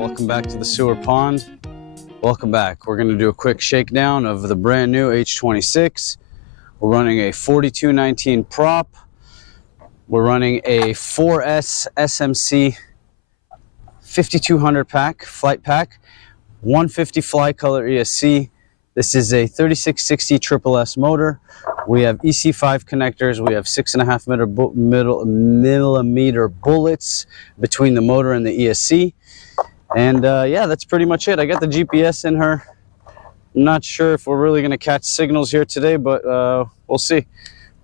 Welcome back to the sewer pond. Welcome back. We're going to do a quick shakedown of the brand new H26. We're running a 4219 prop. We're running a 4S SMC 5200 pack, flight pack, 150 Flycolor ESC. This is a 3660 SSS motor. We have EC5 connectors. We have 6.5 millimeter bullets between the motor and the ESC. And yeah, that's pretty much it. I got the GPS in her. I'm not sure if we're really going to catch signals here today, but we'll see.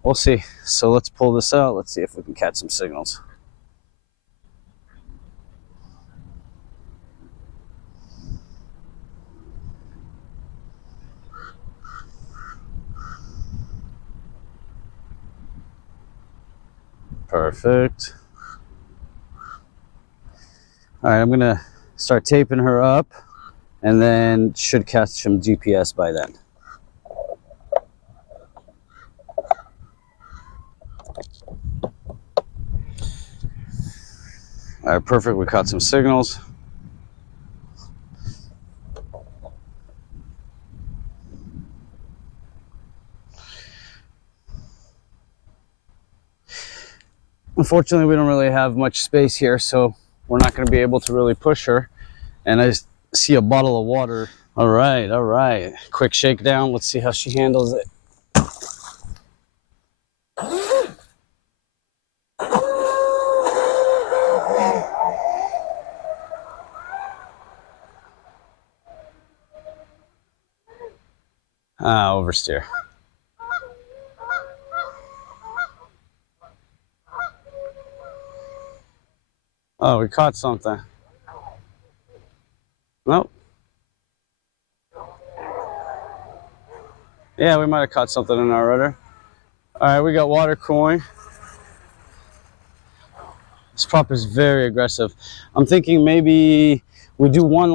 We'll see. So let's pull this out. Let's see if we can catch some signals. Perfect. All right, I'm going to start taping her up and then should catch some GPS by then. All right, perfect. We caught some signals. Unfortunately, we don't really have much space here, so we're not going to be able to really push her. And I see a bottle of water. All right, all right. Quick shakedown. Let's see how she handles it. Oversteer. Oh, we caught something. Nope. Yeah, we might have caught something in our rudder. All right, we got water cooling. This prop is very aggressive. I'm thinking maybe we do one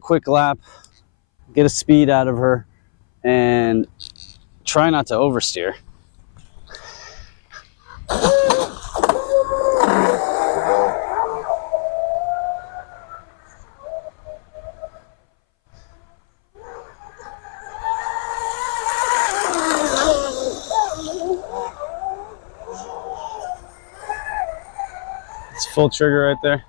quick lap, get a speed out of her, and try not to oversteer. It's full trigger right there.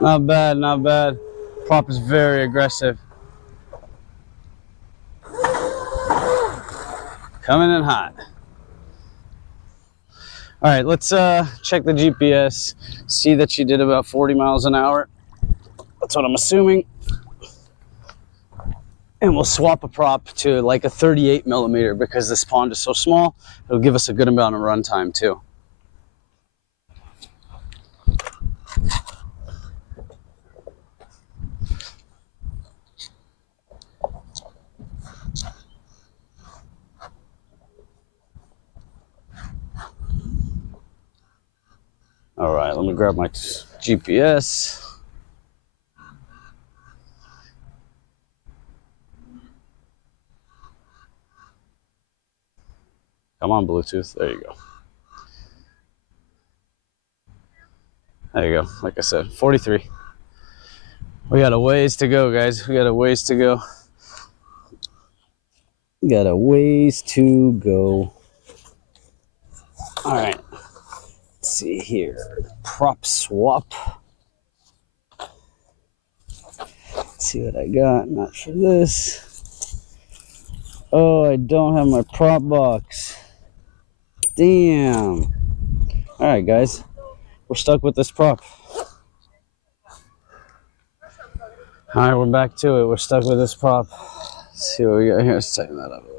Not bad, not bad. Prop is very aggressive. Coming in hot. All right, let's check the GPS, see that she did about 40 miles an hour. That's what I'm assuming. And we'll swap a prop to like a 38 millimeter because this pond is so small. It'll give us a good amount of run time too. All right, let me grab my GPS. Come on, Bluetooth. There you go. There you go. Like I said, 43. We got a ways to go, guys. We got a ways to go. We got a ways to go. All right. Let's see here. Prop swap. Let's see what I got. Not for this. Oh, I don't have my prop box. Damn. All right, guys. We're stuck with this prop. All right, we're back to it. We're stuck with this prop. Let's see what we got here. Let's tighten that up a little.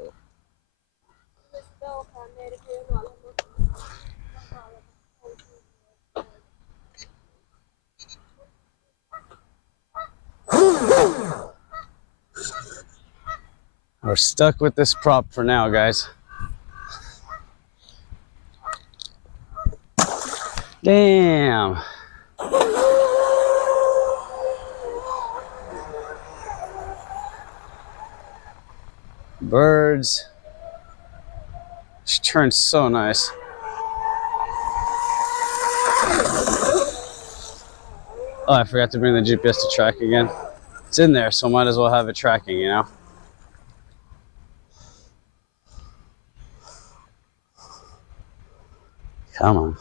We're stuck with this prop for now, guys. Damn. Birds. She turns so nice. Oh, I forgot to bring the GPS to track again. It's in there, so might as well have it tracking, you know? Come on.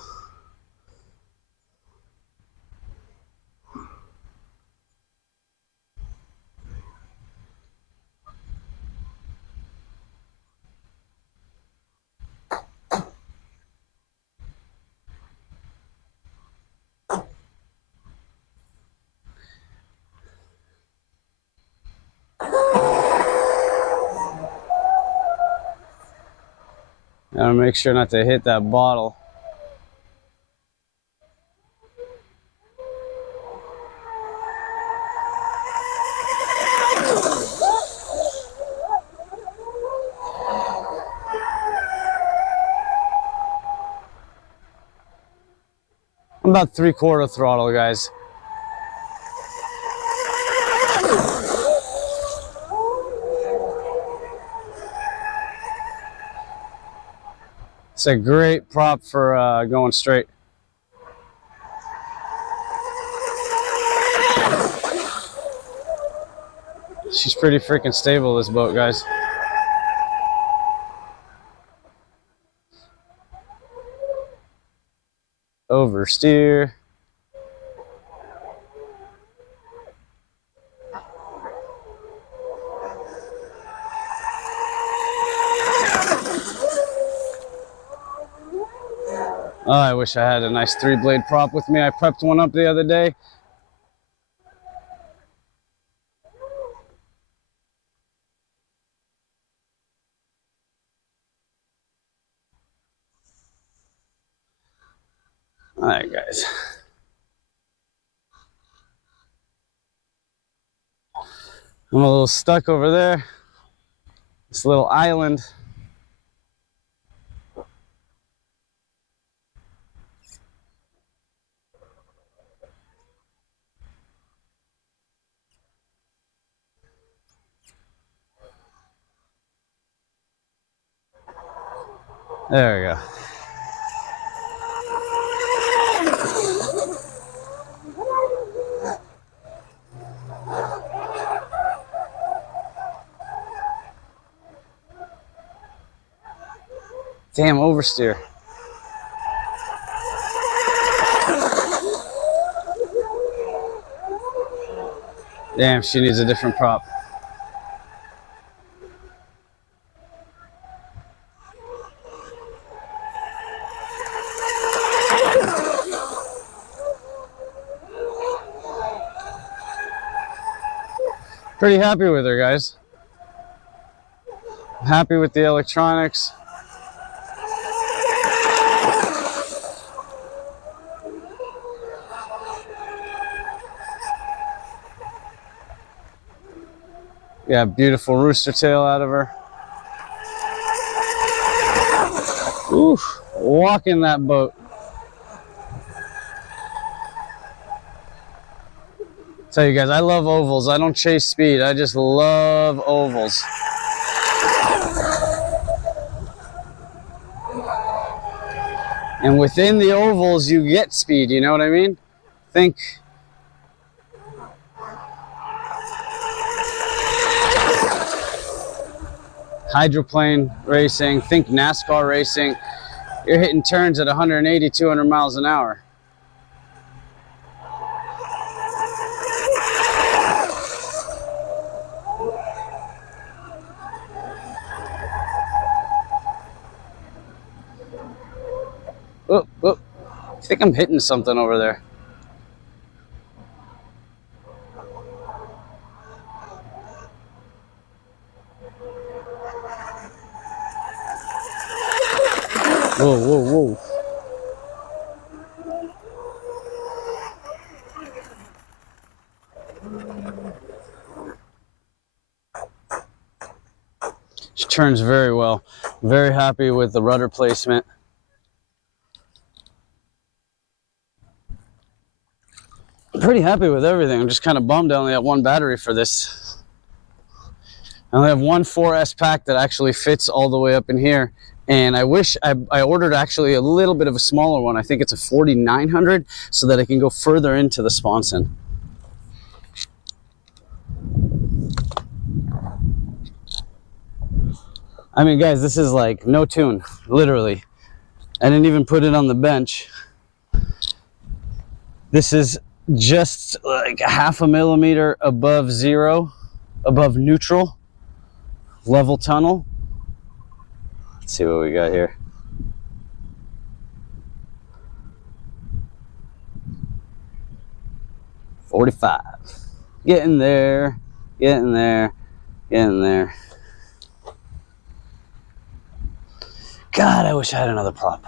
Gotta make sure not to hit that bottle. I'm about 3/4 throttle, guys. It's a great prop for going straight. She's pretty freaking stable, this boat, guys. Oversteer. Oh, I wish I had a nice 3-blade prop with me. I prepped one up the other day. All right, guys. I'm a little stuck over there. This little island. There we go. Damn, oversteer. Damn, she needs a different prop. Pretty happy with her, guys. Happy with the electronics. Yeah, beautiful rooster tail out of her. Oof, walking that boat. Tell you guys, I love ovals. I don't chase speed. I just love ovals. And within the ovals, you get speed. You know what I mean? Think hydroplane racing. Think NASCAR racing. You're hitting turns at 180, 200 miles an hour. Oh, oh. I think I'm hitting something over there. Whoa, whoa, whoa. She turns very well. Very happy with the rudder placement. pretty happy with everything. I'm just kind of bummed I only have one battery for this. I only have one 4S pack that actually fits all the way up in here. And I wish I ordered actually a little bit of a smaller one. I think it's a 4900, so that I can go further into the sponson. I mean, guys, this is like no tune, literally. I didn't even put it on the bench. This is just like 0.5 millimeter above zero, above neutral, level tunnel. Let's see what we got here. $45. Getting there, getting there, getting there. God, I wish I had another prop.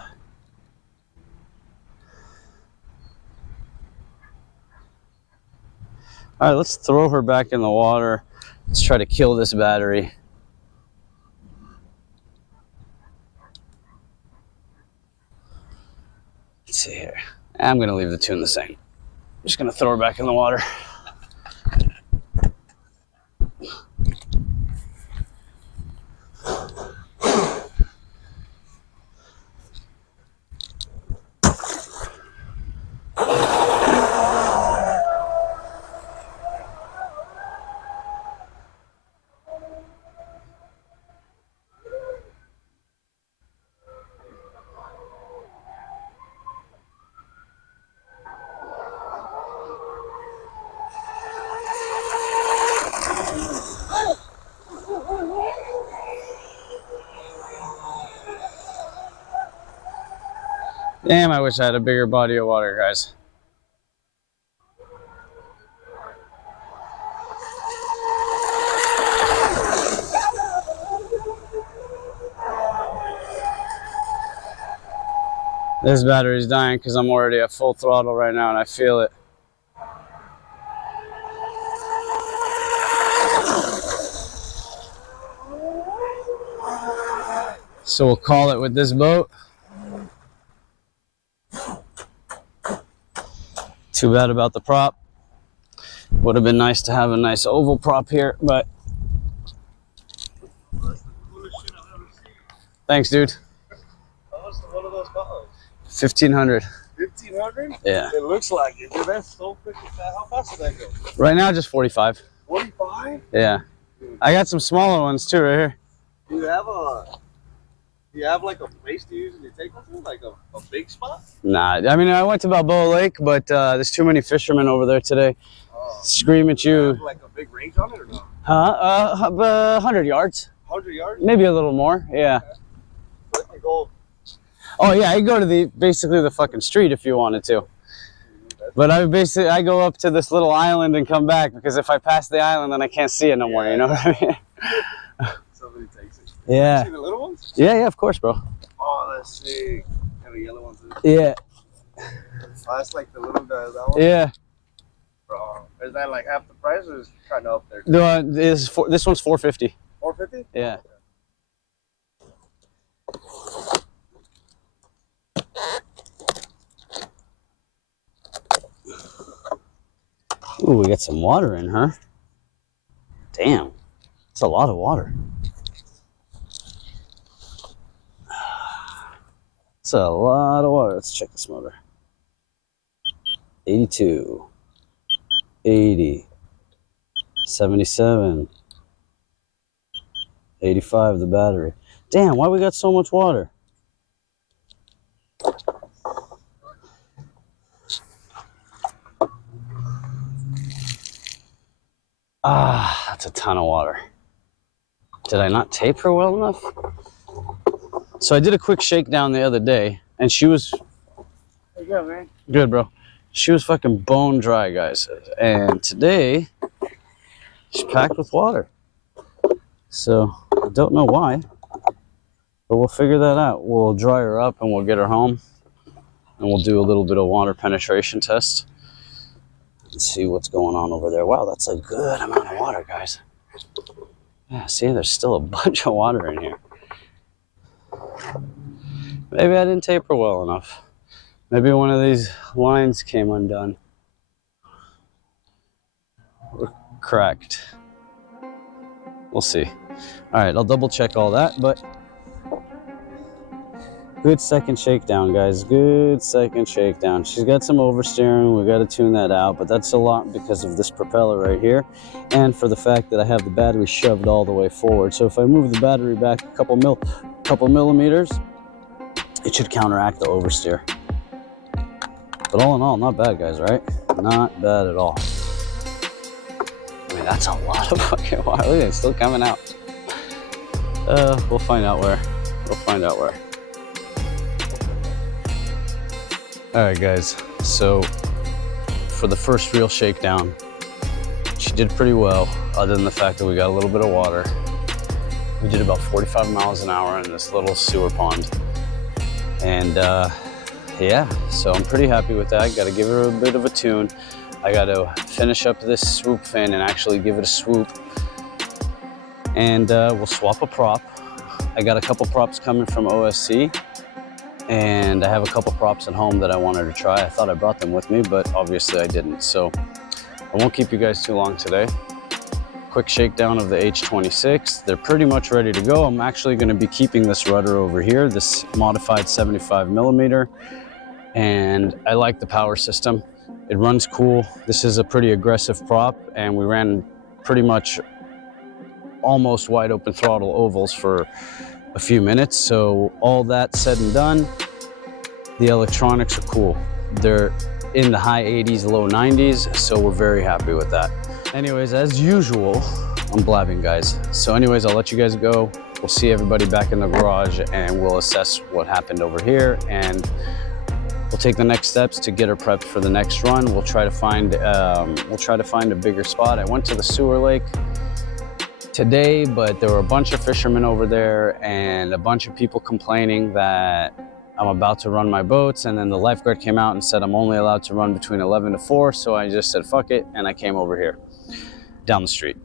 All right, let's throw her back in the water. Let's try to kill this battery. Let's see here. I'm gonna leave the tune the same. I'm just gonna throw her back in the water. Damn, I wish I had a bigger body of water, guys. This battery's dying because I'm already at full throttle right now and I feel it. So we'll call it with this boat. Too bad about the prop. Would have been nice to have a nice oval prop here, but thanks, dude. How much one of those cost? 1,500. 1,500? Yeah. It looks like it. Dude, that's so freaking fast. How fast did that go? Right now, just 45. 45? Yeah. I got some smaller ones too, right here. Do you have like a place to usually take them to? Like a big spot? Nah, I mean, I went to Balboa Lake, but there's too many fishermen over there today. Scream at Do you you. have like a big range on it or no? Huh? 100 yards. 100 yards? Maybe a little more, yeah. So it can go. Oh yeah, I go to basically the fucking street if you wanted to. But I go up to this little island and come back, because if I pass the island, then I can't see it no more, you know what I mean? Somebody takes it. Yeah. You see the little ones? Yeah, of course, bro. Oh, that's sick. Have a yellow one too? Yeah. Oh, that's like the little guy, that one? Yeah. Bro, is that like half the price or is it kind of up there? No, this one's 450. 450? Yeah. Ooh, we got some water in her. Damn, it's a lot of water. It's a lot of water. Let's check this motor. 82, 80, 77, 85 the battery. Damn, why we got so much water? Ah, that's a ton of water. Did I not tape her well enough? So I did a quick shakedown the other day, and she was... Hey, good, man. Good, bro. She was fucking bone dry, guys. And today, she's packed with water. So, I don't know why, but we'll figure that out. We'll dry her up and we'll get her home, and we'll do a little bit of water penetration test. Let's see what's going on over there. Wow, that's a good amount of water, guys. Yeah, see, there's still a bunch of water in here. Maybe I didn't tape her well enough. Maybe one of these lines came undone. or cracked. We'll see. All right, I'll double check all that, but good second shakedown, guys. Good second shakedown. She's got some oversteering. We got to tune that out, but that's a lot because of this propeller right here, and for the fact that I have the battery shoved all the way forward. So if I move the battery back a couple millimeters, it should counteract the oversteer. But all in all, not bad, guys, right? Not bad at all. I mean, that's a lot of fucking water. Look at it, it's still coming out. We'll find out where. We'll find out where. All right, guys. So for the first real shakedown, she did pretty well, other than the fact that we got a little bit of water. We did about 45 miles an hour in this little sewer pond. And yeah, so I'm pretty happy with that. Got to give her a bit of a tune. I got to finish up this swoop fin and actually give it a swoop. And we'll swap a prop. I got a couple props coming from OSC, and I have a couple props at home that I wanted to try. I thought I brought them with me, but obviously I didn't. So I won't keep you guys too long today. Quick shakedown of the H26. They're pretty much ready to go. I'm actually going to be keeping this rudder over here, this modified 75 millimeter. And I like the power system. It runs cool. This is a pretty aggressive prop, and we ran pretty much almost wide open throttle ovals for a few minutes. So all that said and done, the electronics are cool. They're in the high 80s, low 90s, so we're very happy with that. Anyways, as usual, I'm blabbing, guys. So anyways, I'll let you guys go. We'll see everybody back in the garage, and we'll assess what happened over here, and we'll take the next steps to get her prepped for the next run. We'll try to find a bigger spot. I went to the sewer lake today, but there were a bunch of fishermen over there and a bunch of people complaining that I'm about to run my boats, and then the lifeguard came out and said I'm only allowed to run between 11 to 4, so I just said fuck it, and I came over here down the street.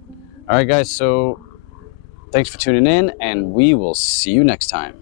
All right, guys, so thanks for tuning in, and we will see you next time.